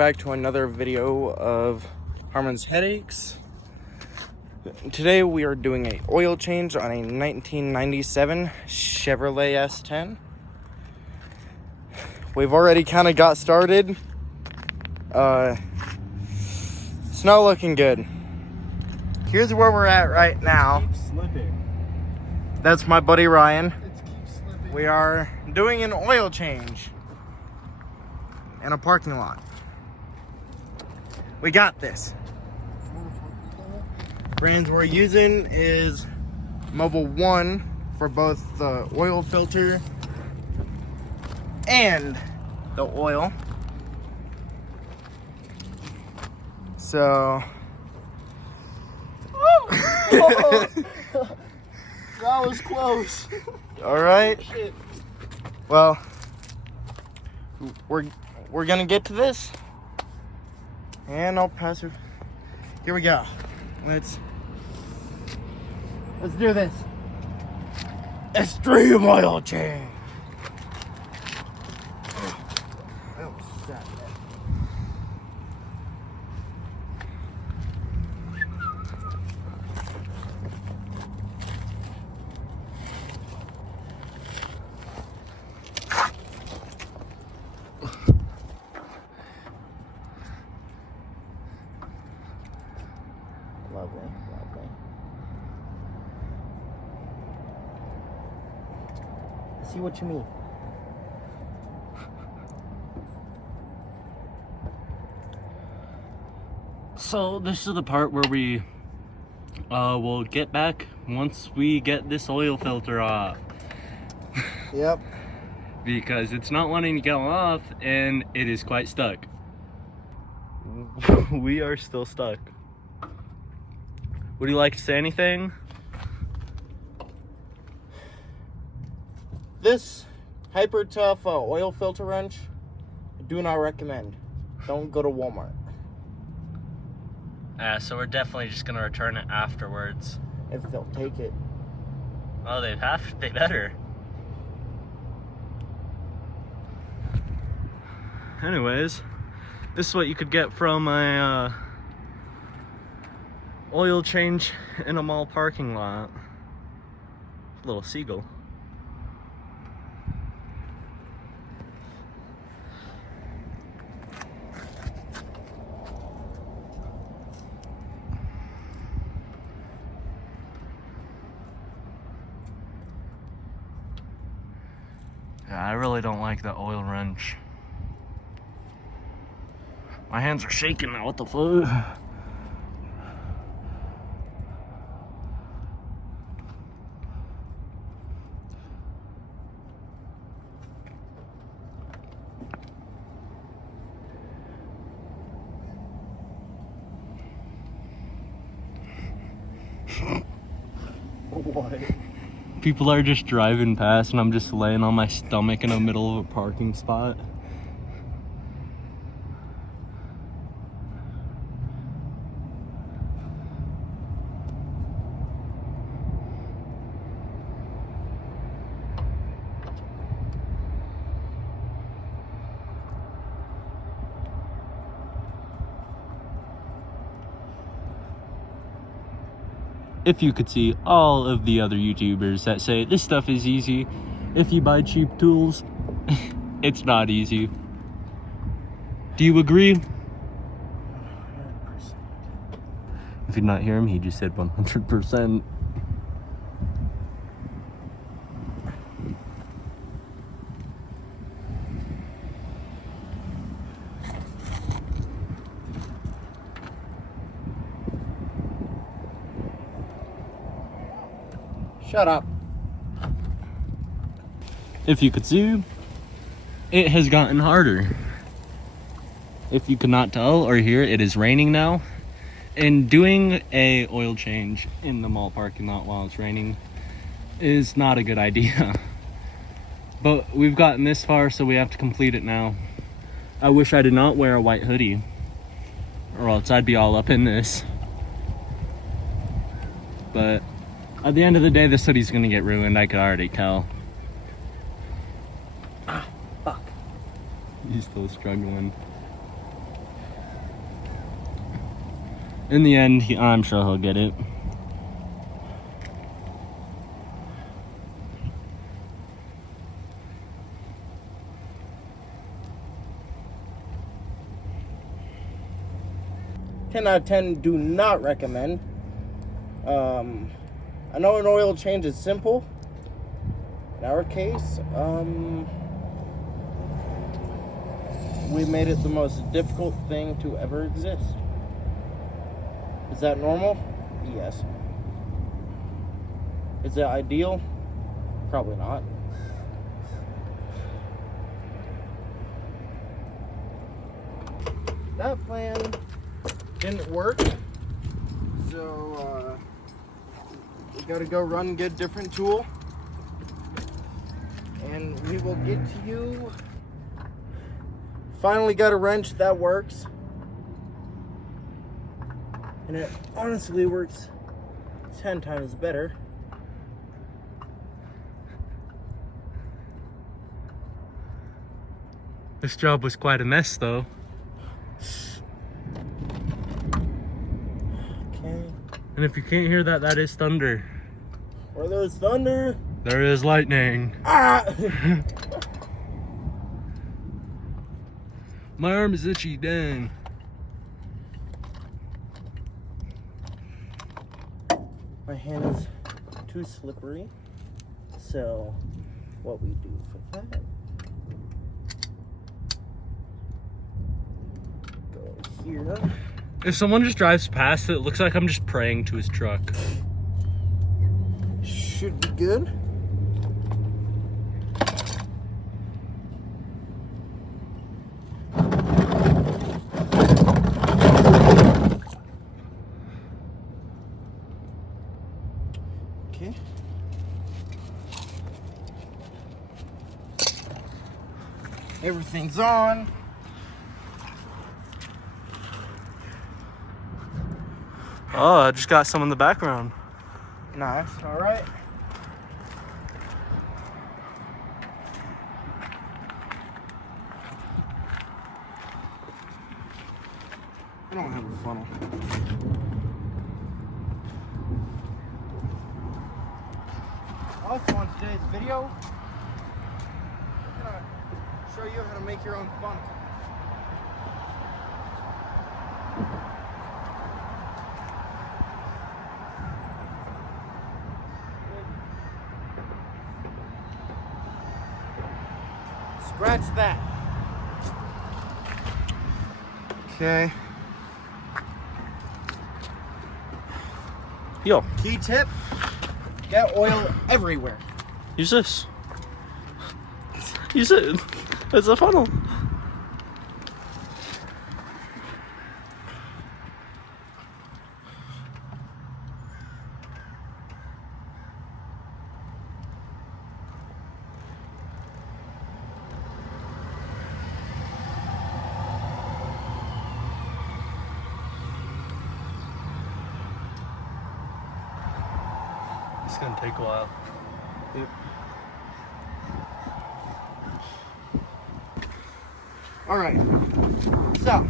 back to another video of Harmon's Headaches. Today we are doing an oil change on a 1997 Chevrolet S10. We've already kind of got started. It's not looking good. Here's where we're at right now. Keep slipping. That's my buddy Ryan. It keeps slipping. We are doing an oil change in a parking lot. We got this. Brands we're using is Mobil 1 for both the oil filter and the oil. So Oh, that was close. all right. Shit. Well, we're gonna get to this, and I'll pass it. Here we go. Let's do this. Extreme oil change. Lovely, lovely. I see what you mean. So this is the part where we will get back once we get this oil filter off. Yep. Because it's not wanting to go off and it is quite stuck. We are still stuck. Would you like to say anything? This hyper tough oil filter wrench, I do not recommend. Don't go to Walmart. So we're definitely just gonna return it afterwards. If they'll take it. Oh, they better. Anyways, this is what you could get from a oil change in a mall parking lot. Little seagull. Yeah, I really don't like the oil wrench. My hands are shaking now, what the fuck? What? People are just driving past and I'm just laying on my stomach in the middle of a parking spot. If you could see all of the other YouTubers that say this stuff is easy, if you buy cheap tools, it's not easy. Do you agree? 100%. If you did not hear him, he just said 100%. Shut up. If you could see, it has gotten harder. If you could not tell or hear, it is raining now. And doing a oil change in the mall parking lot while it's raining is not a good idea. But we've gotten this far, so we have to complete it now. I wish I did not wear a white hoodie, or else I'd be all up in this. But at the end of the day, this hoodie's gonna get ruined, I could already tell. Fuck. He's still struggling. In the end, I'm sure he'll get it. Ten out of 10, do not recommend. I know an oil change is simple. In our case, we made it the most difficult thing to ever exist. Is that normal? Yes. Is it ideal? Probably not. That plan didn't work, so we gotta go run and get a different tool, and we will get to you. Finally got a wrench that works, and it honestly works 10 times better. This job was quite a mess, though. Okay. And if you can't hear that, that is thunder. Where there's thunder, There is lightning. ah! My arm is itchy, dang. My hand is too slippery. So, what we do for that? Go here. If someone just drives past it, looks like I'm just praying to his truck. Should be good. Okay. Everything's on. Oh, I just got some in the background. Nice. All right. I don't have a funnel. Also, on today's video, I'm gonna show you how to make your own funnel. Scratch that. Okay. Yo, Key tip, get oil everywhere. use this. Use it. It's a funnel. It's gonna take a while. Yep. All right. So,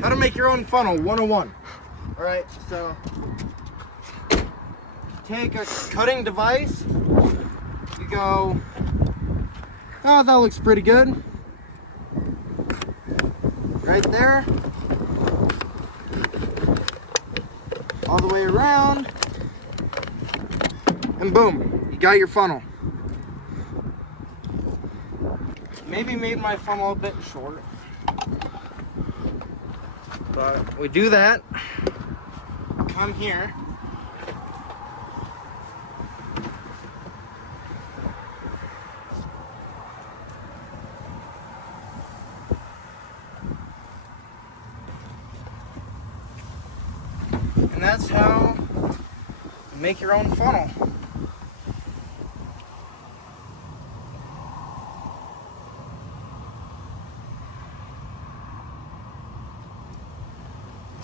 how to make your own funnel 101. All right. So, take a cutting device. You go. Oh, that looks pretty good. Right there. All the way around, and boom, you got your funnel. Maybe made my funnel a bit short, but we do that. Come here. And that's how you make your own funnel.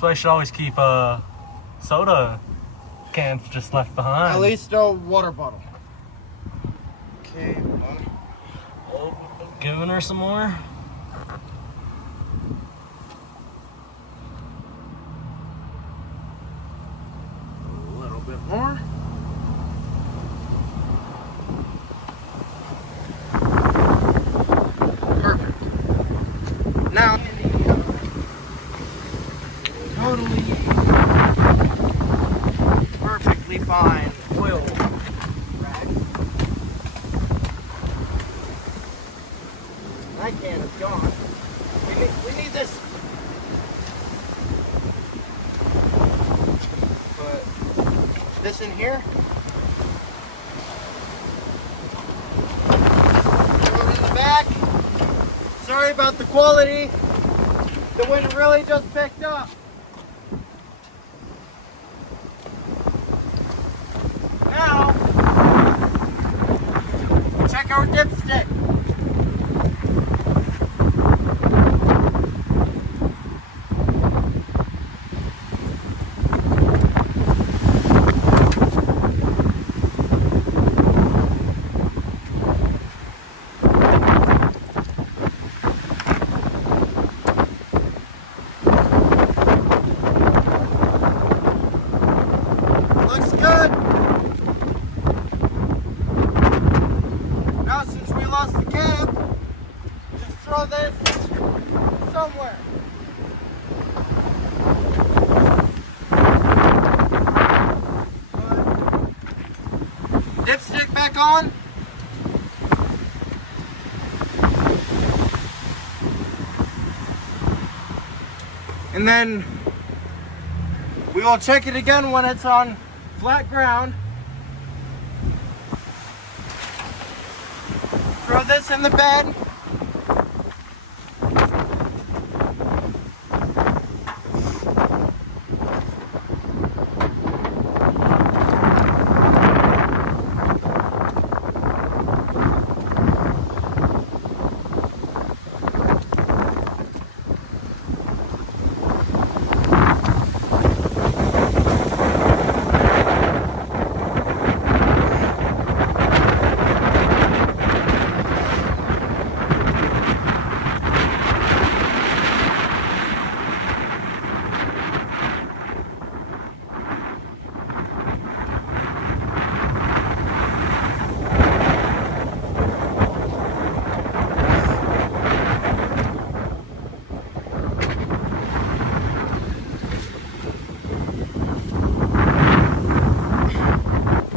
So I should always keep soda cans just left behind. At least a water bottle. Okay, hold on. Oh, giving her some more. that can is gone. We need this. But this in here. Throw it in the back. Sorry about the quality. The wind really just picked up. Now, check our dipstick. Looks good. Now, since we lost the cap, just throw this somewhere. Dipstick back on. And then we will check it again when it's on flat ground. Throw this in the bed.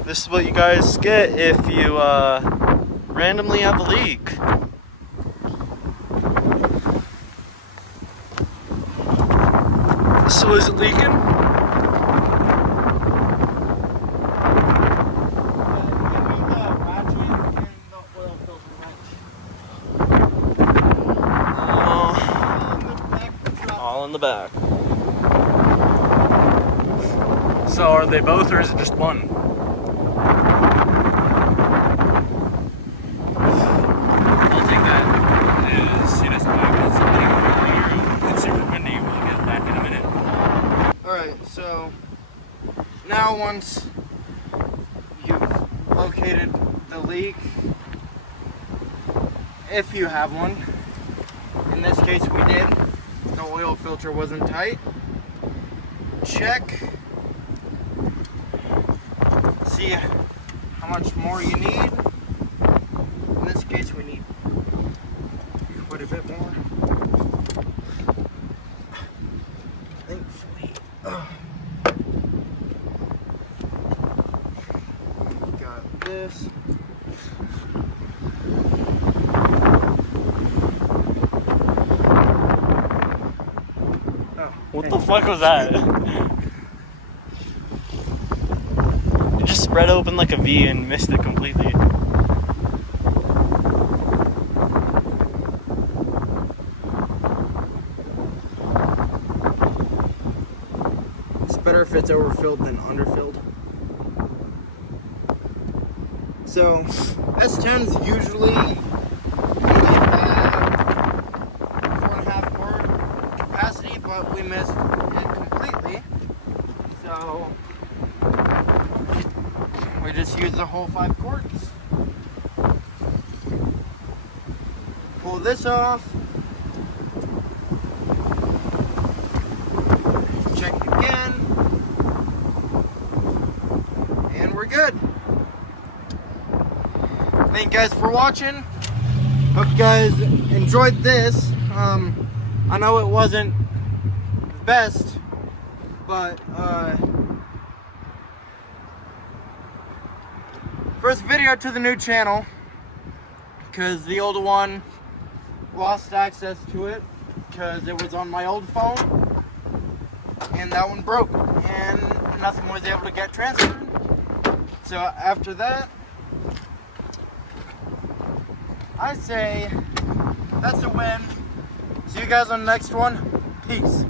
This is what you guys get if you randomly have a leak. So is it leaking? All in the back. So are they both, or is it just one? I'll take that as it is it's super windy. We'll get back in a minute. Alright, so now once you've located the leak, if you have one, in this case we did, the oil filter wasn't tight, check, see how much more you need. In this case we need quite a bit more. Thankfully. Got this. What the fuck was that? You just spread open like a V and missed it completely. It's better if it's overfilled than underfilled. So S10s usually only have 4.5 quart capacity, but we missed it completely. So we just use the whole 5 quarts. Pull this off. Check it again. And we're good. Thank you guys for watching. Hope you guys enjoyed this. I know it wasn't the best, but first video to the new channel, because the old one lost access to it because it was on my old phone, and that one broke, and nothing was able to get transferred. So after that, I say that's a win. See you guys on the next one. Peace.